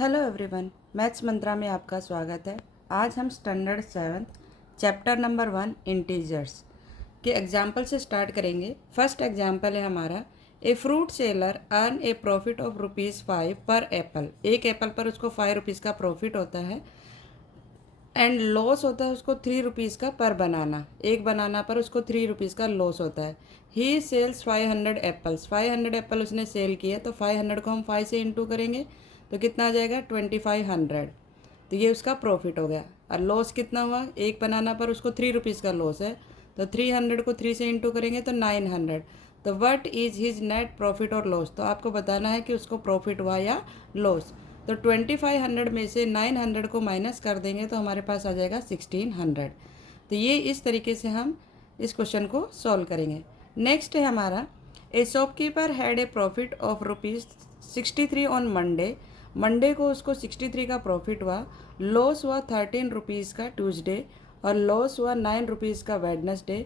Hello everyone, maths मंत्रा में आपका स्वागत है। आज हम स्टैंडर्ड 7 चैप्टर नंबर 1 इंटीजर्स के एग्जाम्पल से स्टार्ट करेंगे। फर्स्ट एग्जाम्पल है हमारा, a fruit seller earn A profit of ₹5 पर एप्पल। एक एप्पल पर उसको ₹5 का प्रॉफिट होता है एंड लॉस होता है उसको ₹3 का पर बनाना। एक बनाना पर उसको ₹3 का लॉस होता है। ही सेल्स 500 एप्पल्स। 500 एप्पल उसने सेल किया, तो 500 को हम 5 से इंटू करेंगे तो कितना आ जाएगा 2500। तो ये उसका प्रॉफिट हो गया। और लॉस कितना हुआ, एक बनाना पर उसको ₹3 का लॉस है, तो 300 को 3 से इंटू करेंगे तो 900। तो what is his net profit और लॉस, तो आपको बताना है कि उसको प्रॉफिट हुआ या लॉस। तो 2500 में से 900 को माइनस कर देंगे तो हमारे पास आ जाएगा 1600। तो ये इस तरीके से हम इस क्वेश्चन को सॉल्व करेंगे। नेक्स्ट है हमारा, ए shopkeeper had A profit of ₹63 on Monday. Monday को उसको 63 का प्रॉफिट हुआ। लॉस हुआ ₹13 का ट्यूसडे और लॉस हुआ ₹9 का वेडनेसडे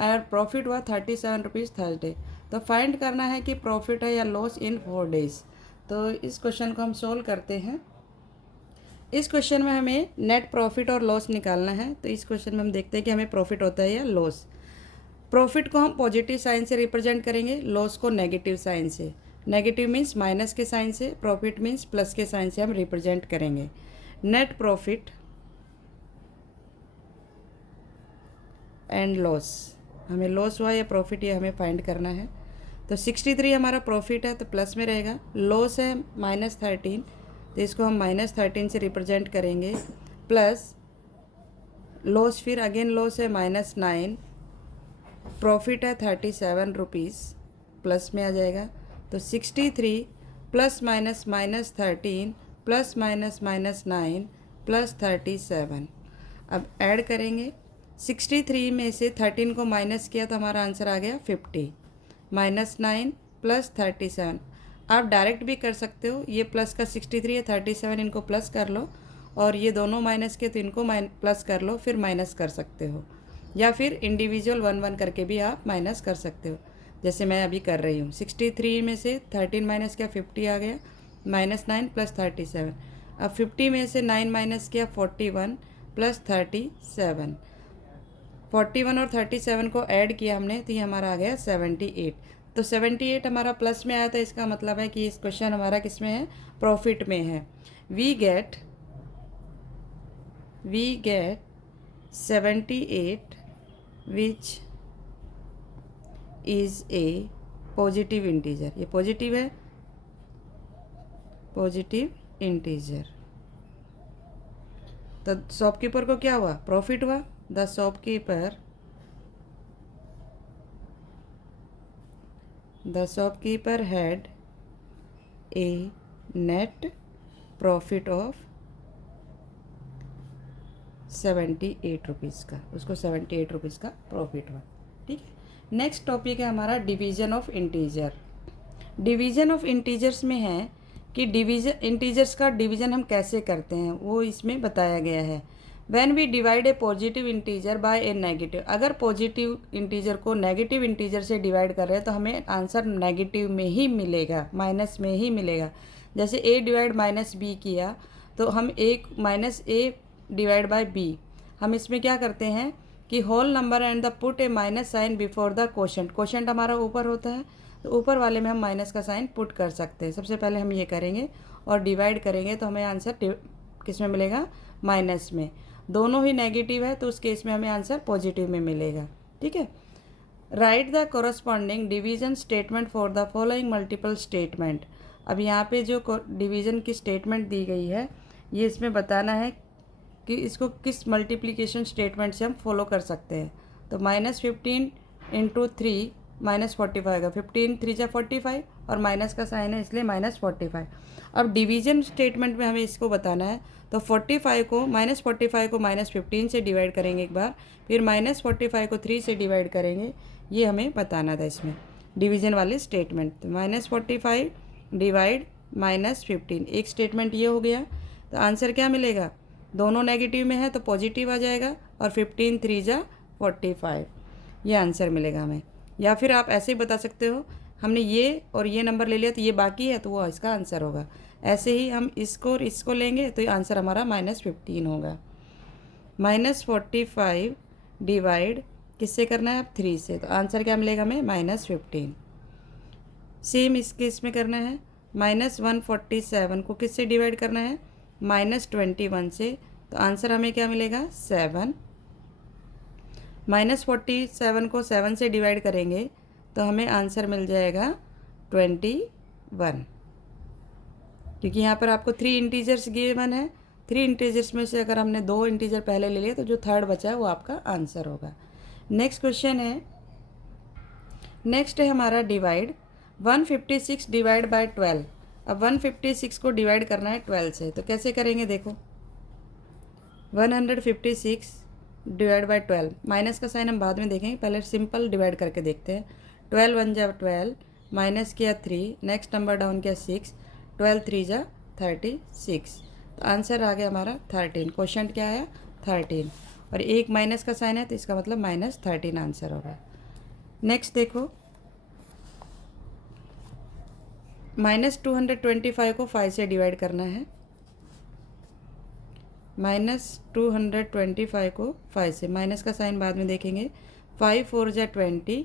और प्रॉफिट हुआ ₹37 थर्सडे। तो फाइंड करना है कि प्रॉफिट है या लॉस इन 4 डेज। तो इस क्वेश्चन को हम सोल्व करते हैं। इस क्वेश्चन में हमें नेट प्रॉफिट और लॉस निकालना है। तो इस क्वेश्चन में हम देखते हैं कि हमें प्रॉफिट होता है या लॉस। प्रॉफिट को हम पॉजिटिव साइन से रिप्रेजेंट करेंगे, लॉस को नेगेटिव साइन से। नेगेटिव मीन्स माइनस के साइन से, प्रॉफिट मीन्स प्लस के साइन से हम रिप्रेजेंट करेंगे। नेट प्रॉफिट एंड लॉस, हमें लॉस हुआ या प्रॉफिट ये हमें फाइंड करना है। तो 63 हमारा प्रॉफिट है तो प्लस में रहेगा, लॉस है -13 तो इसको हम -13 से रिप्रेजेंट करेंगे, प्लस लॉस फिर अगेन लॉस है -9, प्रॉफिट है ₹37 प्लस में आ जाएगा। तो 63 plus minus -13 plus minus -9 plus 37। अब ऐड करेंगे, 63 में से 13 को माइनस किया तो हमारा आंसर आ गया 50, -9 प्लस 37। आप डायरेक्ट भी कर सकते हो, ये प्लस का 63 है 37 इनको प्लस कर लो, और ये दोनों माइनस के तो इनको प्लस कर लो, फिर माइनस कर सकते हो, या फिर इंडिविजुअल 1-1 करके भी आप माइनस कर सकते हो, जैसे मैं अभी कर रही हूँ। 63 में से 13 माइनस किया 50 आ गया, -9 प्लस 37। अब 50 में से 9 माइनस किया 41 प्लस 37। 41 और 37 को ऐड किया हमने तो ये हमारा आ गया 78। तो 78 हमारा प्लस में आया था, इसका मतलब है कि इस क्वेश्चन हमारा किस में है, प्रॉफिट में है। We get 78 which is a positive integer. ये पॉजिटिव है, पॉजिटिव इंटीजर। तो शॉपकीपर को क्या हुआ, प्रॉफिट हुआ। The shopkeeper had a net profit of ₹78 का, उसको ₹78 का प्रॉफिट हुआ। ठीक है। नेक्स्ट टॉपिक है हमारा division of integer. Division of integers में है कि इंटीजर्स का डिवीज़न हम कैसे करते हैं, वो इसमें बताया गया है। When we divide a positive integer by a negative, अगर पॉजिटिव इंटीजर को नेगेटिव इंटीजर से डिवाइड कर रहे हैं तो हमें आंसर नेगेटिव में ही मिलेगा, माइनस में ही मिलेगा। जैसे a डिवाइड -b किया तो हम -a डिवाइड बाय b, हम इसमें क्या करते हैं कि whole number and the put a minus sign before the quotient. Quotient हमारा ऊपर होता है तो ऊपर वाले में हम माइनस का साइन पुट कर सकते हैं। सबसे पहले हम ये करेंगे और डिवाइड करेंगे तो हमें आंसर किस में मिलेगा, माइनस में। दोनों ही नेगेटिव है तो उस केस में हमें आंसर पॉजिटिव में मिलेगा। ठीक है। Right the corresponding division statement for the following multiple statement. अब यहाँ पे जो डिवीज़न की स्टेटमेंट दी गई है, ये इसमें बताना है कि इसको किस मल्टीप्लिकेशन स्टेटमेंट से हम फॉलो कर सकते हैं। तो -15 × 3 -45 का, 15 3 जा 45 और माइनस का साइन है इसलिए -45। अब डिवीज़न स्टेटमेंट में हमें इसको बताना है, तो 45 को -15 से डिवाइड करेंगे एक बार, फिर -45 को 3 से डिवाइड करेंगे, ये हमें बताना था इसमें डिवीज़न वाले स्टेटमेंट। तो -45 डिवाइड -15, एक स्टेटमेंट ये हो गया। तो आंसर क्या मिलेगा, दोनों नेगेटिव में है तो पॉजिटिव आ जाएगा, और 15 3 जा 45, ये आंसर मिलेगा हमें। या फिर आप ऐसे ही बता सकते हो, हमने ये और ये नंबर ले लिया तो ये बाकी है तो वो इसका आंसर होगा। ऐसे ही हम इसको और इसको लेंगे तो ये आंसर हमारा -15 होगा। -45 डिवाइड किससे करना है, अब 3 से, तो आंसर क्या मिलेगा हमें, -15। सेम इसके इसमें करना है, -147 को किससे डिवाइड करना है, -21 से, तो आंसर हमें क्या मिलेगा, 7। -47 को 7 से डिवाइड करेंगे तो हमें आंसर मिल जाएगा 21, क्योंकि यहाँ पर आपको 3 इंटीजर्स गिवन है। 3 इंटीजर्स में से अगर हमने 2 इंटीजर पहले ले लिए तो जो थर्ड बचा है वो आपका आंसर होगा। नेक्स्ट क्वेश्चन है, नेक्स्ट है हमारा डिवाइड 156 डिवाइड बाय 12। अब 156 को डिवाइड करना है 12 से, तो कैसे करेंगे देखो, 156 डिवाइड बाय 12, माइनस का साइन हम बाद में देखेंगे, पहले सिंपल डिवाइड करके देखते हैं। 12 1 जा 12, माइनस किया 3, नेक्स्ट नंबर डाउन किया 6, 12 3 जा 36, तो आंसर आ गया हमारा 13। क्वेश्चन क्या आया, 13, और एक माइनस का साइन है तो इसका मतलब -13 आंसर होगा। नेक्स्ट देखो, -225 को 5 से डिवाइड करना है, -225 को 5 से, माइनस का साइन बाद में देखेंगे। 5 4 जा 20,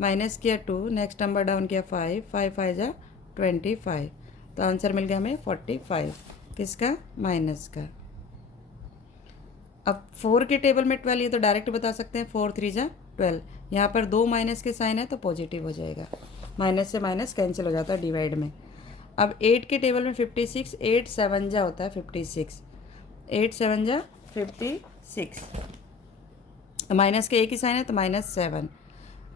माइनस किया 2, नेक्स्ट नंबर डाउन किया 5, 5 5 जा 25, तो आंसर मिल गया हमें 45, किसका, माइनस का। अब 4 के टेबल में 12, ये तो डायरेक्ट बता सकते हैं, 4 3 जा 12, यहाँ पर 2 माइनस के साइन है तो पॉजिटिव हो जाएगा, माइनस से माइनस कैंसिल हो जाता है डिवाइड में। अब 8 के टेबल में 56, 8 7 जा होता है 56, 8 7 जा 56, माइनस के एक ही साइन है तो -7।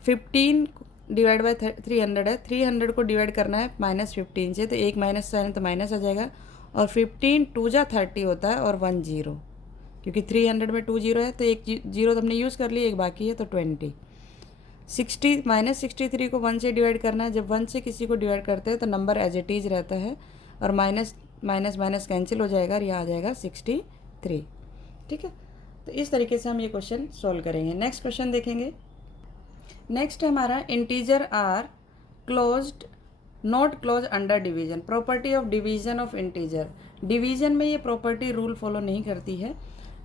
15 डिवाइड बाय 300 है, 300 को डिवाइड करना है -15 से, तो एक माइनस साइन है तो माइनस आ जाएगा, और 15 2 जा 30 होता है, और 1 0, क्योंकि 300 में 2 0 है तो एक जीरो तो हमने यूज़ कर लिया, एक बाकी है तो 20। 60 -63 को 1 से डिवाइड करना है, जब 1 से किसी को डिवाइड करते हैं तो नंबर एज इट इज़ रहता है, और माइनस माइनस माइनस कैंसिल हो जाएगा, और यहाँ आ जाएगा 63, ठीक है। तो इस तरीके से हम ये क्वेश्चन सॉल्व करेंगे। नेक्स्ट क्वेश्चन देखेंगे। नेक्स्ट है हमारा, integer are closed not close under division, property of division of integer. Division में ये प्रॉपर्टी रूल फॉलो नहीं करती है,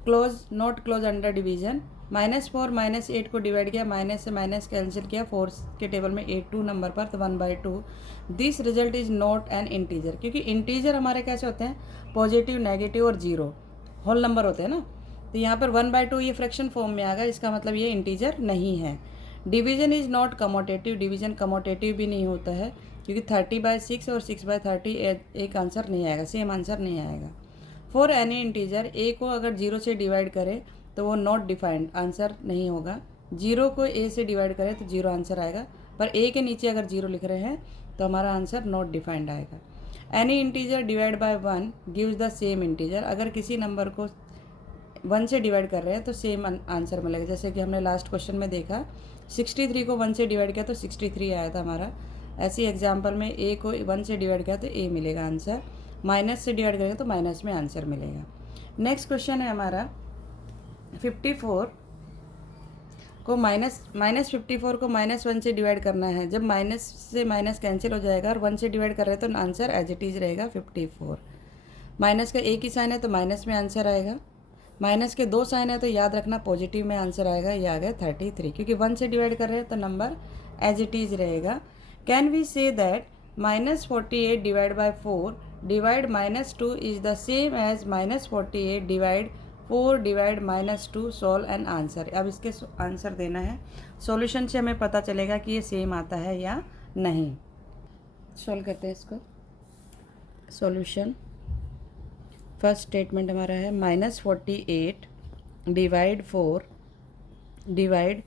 close not close under division. -4 -8 को डिवाइड किया, माइनस से माइनस कैंसिल किया, 4 के टेबल में 8 2 नंबर पर, तो 1/2, this result is not an integer, क्योंकि इंटीजर हमारे कैसे होते हैं, पॉजिटिव, नेगेटिव और जीरो होल नंबर होते हैं ना, तो यहाँ पर 1/2 ये फ्रैक्शन फॉर्म में आ गया, इसका मतलब ये इंटीजर नहीं है। Division is not commutative, division commutative भी नहीं होता है, क्योंकि 30/6 और 6/30 एक आंसर नहीं आएगा, सेम आंसर नहीं आएगा। फॉर एनी इंटीजर, ए को अगर 0 से डिवाइड करें तो वो नॉट डिफाइंड, आंसर नहीं होगा। 0 को ए से डिवाइड करें तो 0 आंसर आएगा, पर ए के नीचे अगर 0 लिख रहे हैं तो हमारा आंसर नॉट डिफाइंड आएगा। Any integer divide by 1 gives the same integer, अगर किसी नंबर को 1 से डिवाइड कर रहे हैं तो सेम आंसर मिलेगा, जैसे कि हमने लास्ट क्वेश्चन में देखा, 63 को 1 से डिवाइड किया तो 63 आया था हमारा। ऐसी एग्जाम्पल में ए को 1 से डिवाइड किया तो ए मिलेगा आंसर, माइनस से डिवाइड करेंगे तो माइनस में आंसर मिलेगा। नेक्स्ट क्वेश्चन है हमारा, 54 को -54 को -1 से डिवाइड करना है, जब माइनस से माइनस कैंसिल हो जाएगा और 1 से डिवाइड कर रहे हैं तो आंसर एज इट इज़ रहेगा 54। माइनस का एक ही साइन है तो माइनस में आंसर आएगा, माइनस के 2 साइन है तो याद रखना पॉजिटिव में आंसर आएगा, ये आ गया 33, क्योंकि 1 से डिवाइड कर रहे हैं तो नंबर एज इट इज़ रहेगा। Can we say that -48 divide by 4 divide -2 is the same as -48 divide 4 divide -2, solve an answer. अब इसके आंसर देना है, सॉल्यूशन से हमें पता चलेगा कि ये सेम आता है या नहीं। सॉल्व करते हैं इसको। सॉल्यूशन, फर्स्ट स्टेटमेंट हमारा है -48 डिवाइड 4 डिवाइड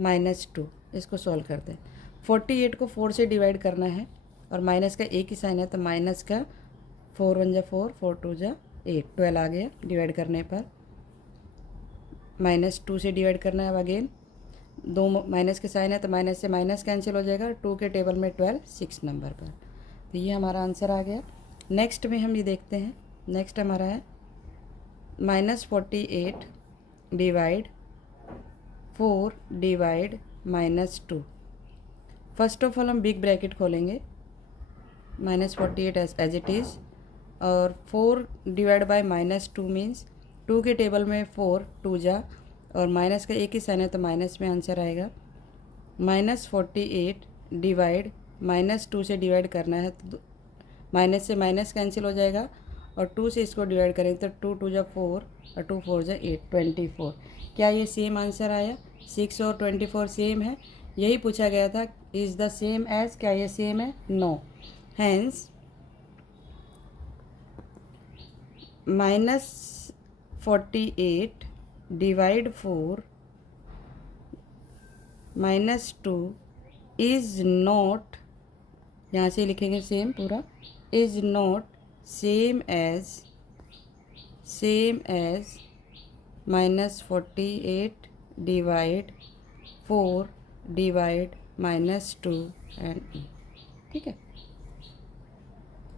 -2, इसको सॉल्व करते हैं। 48 को 4 से डिवाइड करना है और माइनस का एक ही साइन है तो माइनस का 4 1 जा 4, 4 2 जा 8, 12 आ गया डिवाइड करने पर। -2 से डिवाइड करना है, अब अगेन 2 माइनस के साइन है तो माइनस से माइनस कैंसिल हो जाएगा, 2 के टेबल में 12 6 नंबर पर, तो ये हमारा आंसर आ गया। नेक्स्ट में हम ये देखते हैं, नेक्स्ट हमारा है -48 divide 4 divide -2। First of all हम बिग ब्रैकेट खोलेंगे, -48 एज इट इज़, और 4 डिवाइड बाय -2 मीन्स 2 के टेबल में 4 2 जा, और माइनस का एक ही साइन है तो माइनस में आंसर आएगा। -48 डिवाइड -2 से डिवाइड करना है तो माइनस से माइनस कैंसिल हो जाएगा, और 2 से इसको डिवाइड करेंगे तो 2 2 जा 4 और 2 4 जा 8 24। क्या ये सेम आंसर आया? 6 और 24 सेम है, यही पूछा गया था। इज़ द सेम एज, क्या ये सेम है? No. Hence -48 divide 4 -2 is not, यहाँ से लिखेंगे सेम पूरा, is not same as -48 divide 4 divide -2 and e। ठीक है,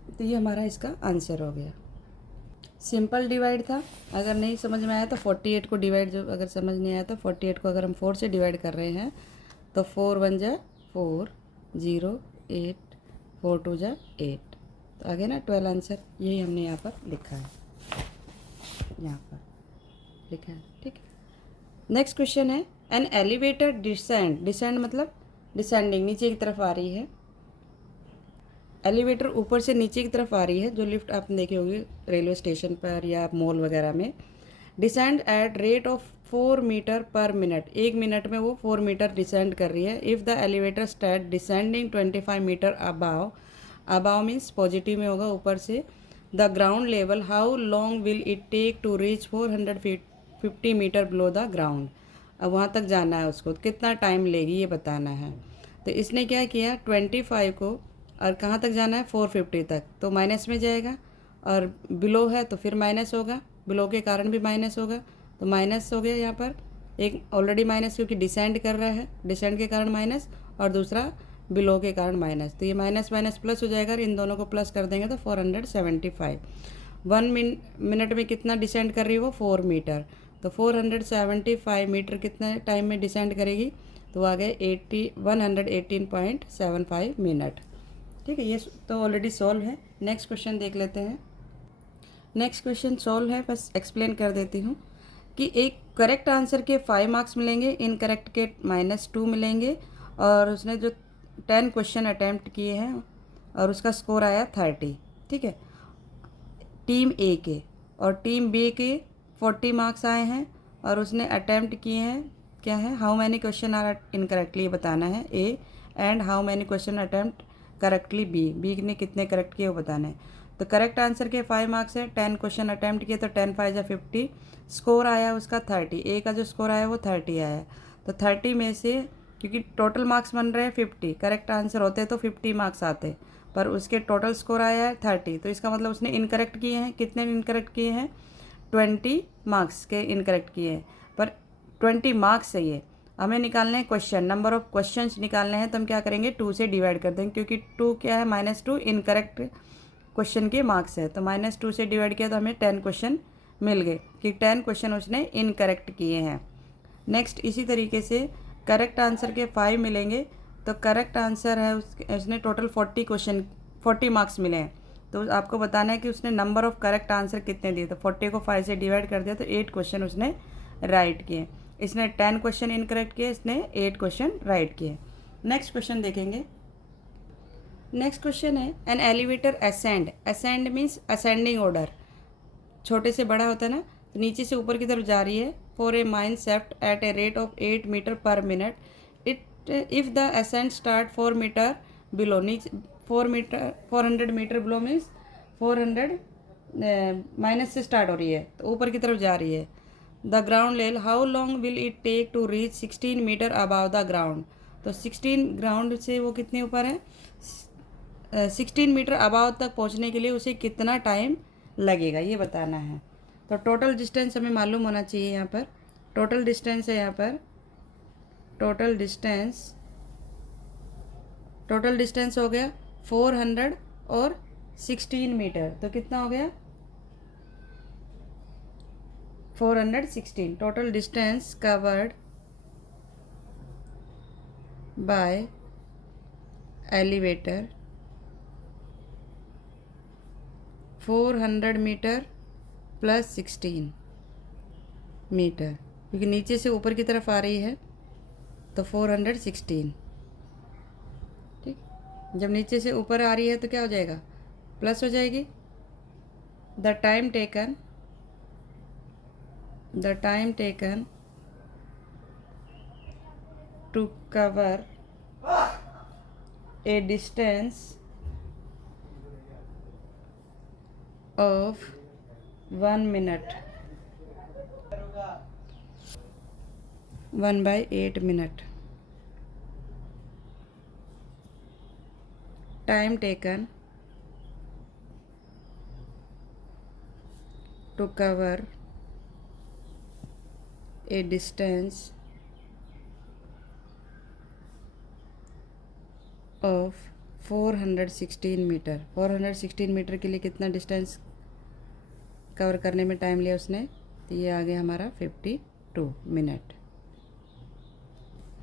तो ये हमारा इसका आंसर हो गया। सिंपल डिवाइड था, अगर नहीं समझ में आया तो 48 को डिवाइड, जो अगर समझ नहीं आया तो 48 को अगर हम 4 से डिवाइड कर रहे हैं तो 4 1 जा 4 0 8 4 2 जा 8, तो आगे ना 12 आंसर, यही हमने यहाँ पर लिखा है, यहाँ पर लिखा है। ठीक है, नेक्स्ट क्वेश्चन है एन एलिवेटर डिसेंड मतलब डिसेंडिंग, नीचे की तरफ आ रही है। एलिवेटर ऊपर से नीचे की तरफ आ रही है, जो लिफ्ट आपने देखी होगी रेलवे स्टेशन पर या मॉल वगैरह में। Descend at rate of 4 meter पर मिनट, 1 मिनट में वो 4 मीटर डिसेंड कर रही है। If the elevator start descending 25 meter above, above means positive में होगा ऊपर से, the ground level, how long will it take to reach 450 meter below the ground. अब वहाँ तक जाना है उसको, कितना टाइम लेगी ये बताना है। तो इसने क्या किया, 25 को, और कहाँ तक जाना है 450 तक, तो माइनस में जाएगा, और बिलो है तो फिर माइनस होगा, बिलो के कारण भी माइनस होगा, तो माइनस हो गया यहाँ पर एक ऑलरेडी माइनस, क्योंकि डिसेंड कर रहा है, डिसेंड के कारण माइनस, और दूसरा बिलो के कारण माइनस, तो ये माइनस माइनस प्लस हो जाएगा, और इन दोनों को प्लस कर देंगे तो 475। 1 मिनट में कितना डिसेंड कर रही है वो 4 मीटर, तो 475 मीटर कितना टाइम में डिसेंड करेगी, तो आ गए 118.75 मिनट। ठीक है, ये तो ऑलरेडी सॉल्व है। नेक्स्ट क्वेश्चन देख लेते हैं। नेक्स्ट क्वेश्चन सॉल्व है, बस एक्सप्लेन कर देती हूँ कि एक करेक्ट आंसर के 5 मार्क्स मिलेंगे, इनकरेक्ट के -2 मिलेंगे, और उसने जो 10 क्वेश्चन अटैम्प्ट किए हैं और उसका स्कोर आया 30। ठीक है, टीम ए के, और टीम बी के 40 मार्क्स आए हैं, और उसने अटैम्प्ट किए हैं, क्या है, how many question are incorrectly बताना है A, and how many question attempt correctly B ने कितने करेक्ट किए वो बताना है। तो करेक्ट आंसर के 5 मार्क्स है, 10 क्वेश्चन अटैम्प्ट किए तो 10 5 या 50, स्कोर आया उसका 30, ए का जो स्कोर आया वो 30 आया। तो 30 में से, क्योंकि टोटल मार्क्स बन रहे हैं 50, करेक्ट आंसर होते तो 50 मार्क्स आते, पर उसके टोटल स्कोर आया है 30, तो इसका मतलब उसने इनकरेक्ट किए हैं, कितने इनकरेक्ट किए हैं, 20 मार्क्स के इनकरेक्ट किए हैं, पर 20 मार्क्स सही है। हमें निकालने हैं क्वेश्चन, नंबर ऑफ क्वेश्चंस निकालने हैं, तो हम क्या करेंगे 2 से डिवाइड कर देंगे, क्योंकि 2 क्या है, -2 इनकरेक्ट क्वेश्चन के मार्क्स है, तो -2 से डिवाइड किया तो हमें 10 क्वेश्चन मिल गए, कि 10 क्वेश्चन उसने इनकरेक्ट किए हैं। नेक्स्ट इसी तरीके से करेक्ट आंसर के 5 मिलेंगे, तो करेक्ट आंसर है उसने टोटल 40 मार्क्स मिले हैं, तो आपको बताना है कि उसने नंबर ऑफ करेक्ट आंसर कितने दिए, तो 40 को 5 से डिवाइड कर दिया तो 8 क्वेश्चन उसने राइट किए। इसने 10 क्वेश्चन इनकरेक्ट किए, इसने 8 क्वेश्चन राइट किए। नेक्स्ट क्वेश्चन देखेंगे। नेक्स्ट क्वेश्चन है an elevator ascend means ascending order, छोटे से बड़ा होता है ना, तो नीचे से ऊपर की तरफ जा रही है, for a mine shaft at a rate of 8 metre पर minute, it if the ascend start 4 metre below, नीचे 400 मीटर बिलो मीन्स 400 माइनस से स्टार्ट हो रही है, तो ऊपर की तरफ जा रही है। The ground level, how long will it take to reach 16 meter above the ground, तो 16 ग्राउंड से वो कितने ऊपर है, 16 मीटर अबाव तक पहुंचने के लिए उसे कितना टाइम लगेगा ये बताना है। तो टोटल डिस्टेंस हमें मालूम होना चाहिए, यहाँ पर टोटल डिस्टेंस है, यहाँ पर टोटल डिस्टेंस हो गया 400 और 16 मीटर, तो कितना हो गया 416, total distance covered by elevator 400 meter plus 16 meter, क्योंकि नीचे से ऊपर की तरफ आ रही है तो 416। ठीक, जब नीचे से ऊपर आ रही है तो क्या हो जाएगा, प्लस हो जाएगी। The time taken to cover a distance of 1 minute 1/8 minute. Time taken to cover a distance of 416 meter. 416 meter के लिए कितना डिस्टेंस कवर करने में टाइम लिया उसने, तो ये आ गया हमारा 52 मिनट।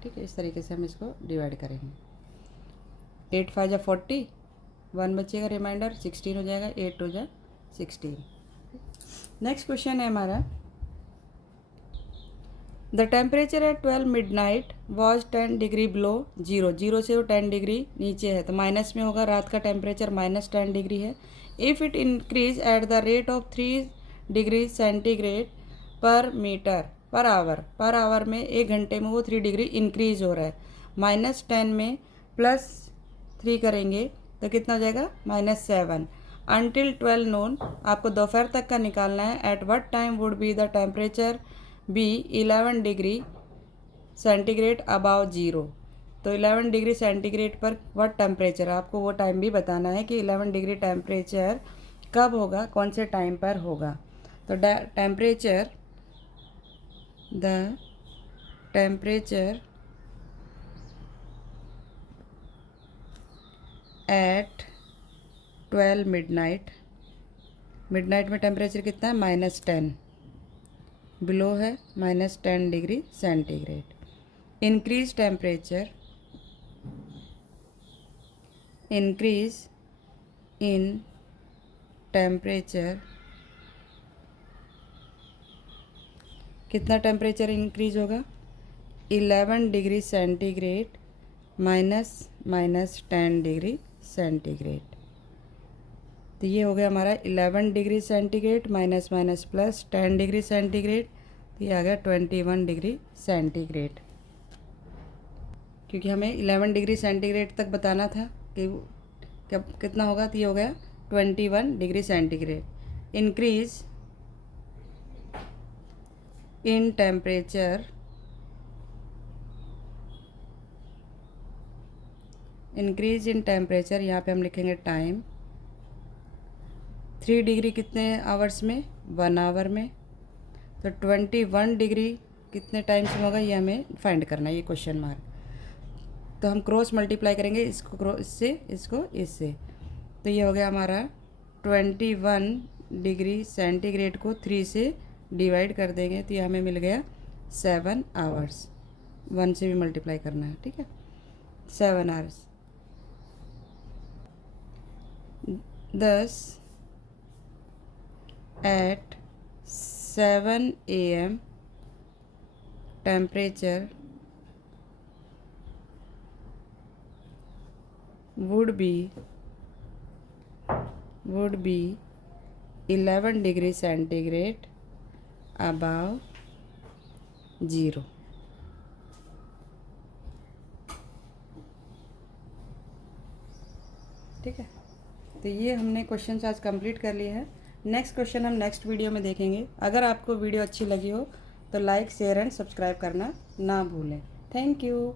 ठीक है, इस तरीके से हम इसको डिवाइड करेंगे। 8 5 जा 40, 1 बचेगा रिमाइंडर, 16 हो जाएगा, 8 2 जा 16। नेक्स्ट क्वेश्चन है हमारा, the temperature at 12 midnight was 10 degree below zero. Zero से वो 10 डिग्री नीचे है तो माइनस में होगा, रात का टेम्परेचर -10 डिग्री है। If it increase at the rate of 3 degree centigrade पर मीटर पर आवर में 1 घंटे में वो 3 डिग्री इंक्रीज हो रहा है। -10 में +3 करेंगे तो कितना हो जाएगा, -7। अनटिल 12 नून, आपको दोपहर तक का निकालना है। At what time would be the temperature be 11 degree centigrade above zero. तो 11 डिग्री सेंटीग्रेड पर व्हाट टेम्परेचर, आपको वो टाइम भी बताना है कि 11 डिग्री टेम्परेचर कब होगा, कौन से टाइम पर होगा। तो टेम्परेचर एट 12 मिडनाइट में टेम्परेचर कितना है, -10, बिलो है -10 degree centigrade. Increase in temperature, कितना टेम्परेचर इंक्रीज होगा, 11 डिग्री सेंटीग्रेड -10 डिग्री सेंटीग्रेड। तो ये हो गया हमारा 11 degree centigrade minus plus 10 degree centigrade, तो ये आ गया 21 डिग्री सेंटीग्रेड। क्योंकि हमें 11 डिग्री सेंटीग्रेड तक बताना था कि कब कितना होगा, तो ये हो गया 21 degree centigrade. Increase in temperature, यहाँ पे हम लिखेंगे टाइम। 3 डिग्री कितने आवर्स में, 1 आवर में। तो 21 डिग्री कितने टाइम्स में होगा, ये हमें फाइंड करना है, ये क्वेश्चन मार्क। तो हम क्रॉस मल्टीप्लाई करेंगे, इसको इससे, इसको इससे। तो ये हो गया हमारा 21 डिग्री सेंटीग्रेड को 3 से डिवाइड कर देंगे तो ये हमें मिल गया 7 आवर्स। 1 से भी मल्टीप्लाई करना है, ठीक है, 7 hours. thus at 7 AM temperature would be 11 degree centigrade above zero. ठीक है, तो ये हमने क्वेश्चन आज कंप्लीट कर लिए हैं। नेक्स्ट क्वेश्चन हम नेक्स्ट वीडियो में देखेंगे। अगर आपको वीडियो अच्छी लगी हो तो लाइक, शेयर एंड सब्सक्राइब करना ना भूलें। Thank you.